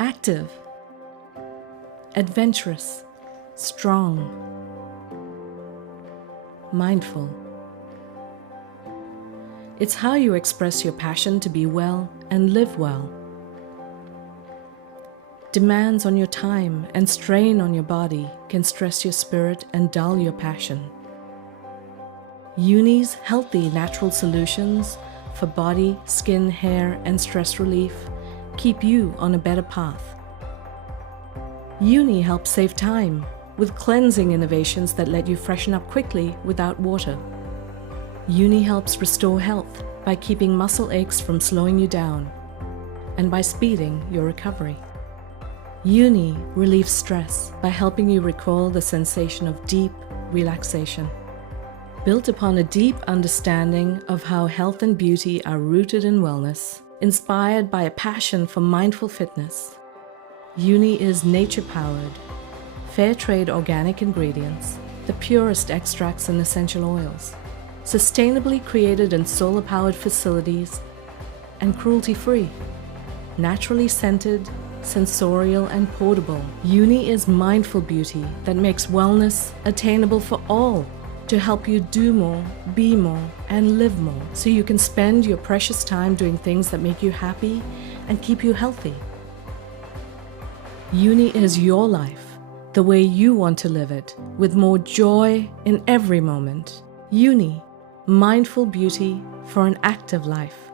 active, adventurous, strong, mindful. It's how you express your passion to be well and live well. Demands on your time and strain on your body can stress your spirit and dull your passion. YUNI's healthy natural solutions for body, skin, hair, and stress relief keep you on a better path. YUNI helps save time with cleansing innovations that let you freshen up quickly without water. YUNI helps restore health by keeping muscle aches from slowing you down and by speeding your recovery. YUNI relieves stress by helping you recall the sensation of deep relaxation. Built upon a deep understanding of how health and beauty are rooted in wellness, inspired by a passion for mindful fitness, YUNI is nature-powered, fair-trade organic ingredients, the purest extracts and essential oils, sustainably created in solar-powered facilities, and cruelty-free, naturally scented, sensorial, and portable. YUNI is mindful beauty that makes wellness attainable for all, to help you do more, be more, and live more, so you can spend your precious time doing things that make you happy and keep you healthy. YUNI is your life, the way you want to live it, with more joy in every moment. YUNI, mindful beauty for an active life.